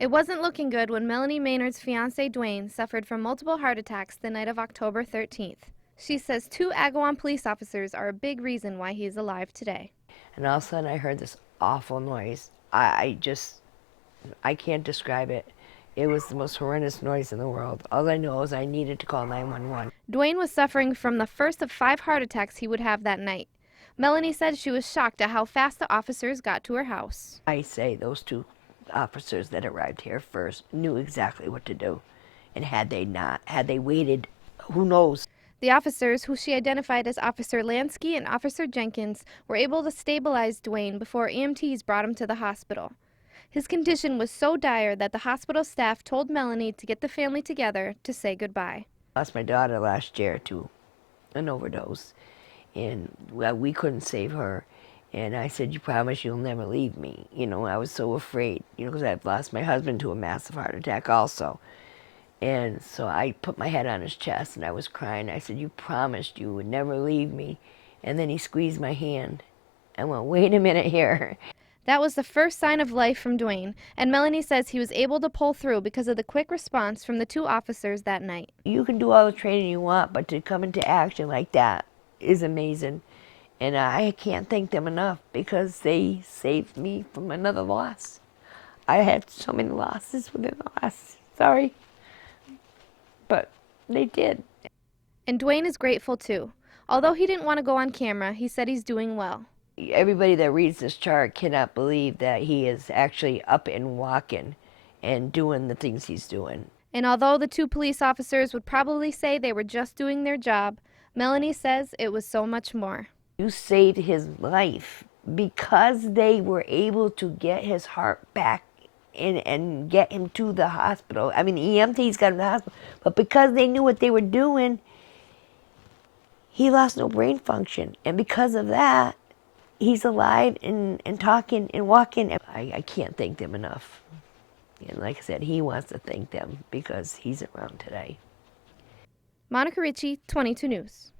It wasn't looking good when Melanie Maynard's fiance, Dwayne, suffered from multiple heart attacks the night of October 13th. She says 2 Agawam police officers are a big reason why he is alive today. And all of a sudden I heard this awful noise. I can't describe it. It was the most horrendous noise in the world. All I know is I needed to call 911. Dwayne was suffering from the first of 5 heart attacks he would have that night. Melanie said she was shocked at how fast the officers got to her house. I say those 2 officers that arrived here first knew exactly what to do. And had they waited, who knows? The officers, who she identified as Officer Lansky and Officer Jenkins, were able to stabilize Dwayne before EMTs brought him to the hospital. His condition was so dire that the hospital staff told Melanie to get the family together to say goodbye. I lost my daughter last year to an overdose, and we couldn't save her. And I said, "You promise you'll never leave me?" I was so afraid, because I've lost my husband to a massive heart attack also. And so I put my head on his chest and I was crying. I said, "You promised you would never leave me." And then he squeezed my hand and went, "Wait a minute here." That was the first sign of life from Dwayne, and Melanie says he was able to pull through because of the quick response from the 2 officers that night. You can do all the training you want, but to come into action like that is amazing. And I can't thank them enough because they saved me from another loss. I had so many losses within the last, sorry, but they did. And Dwayne is grateful too. Although he didn't want to go on camera, he said he's doing well. Everybody that reads this chart cannot believe that he is actually up and walking and doing the things he's doing. And although the 2 police officers would probably say they were just doing their job, Melanie says it was so much more. You saved his life because they were able to get his heart back and get him to the hospital. I mean, EMTs got him to the hospital, but because they knew what they were doing, he lost no brain function. And because of that, he's alive and talking and walking. I can't thank them enough. And like I said, he wants to thank them because he's around today. Monica Ritchie, 22 News.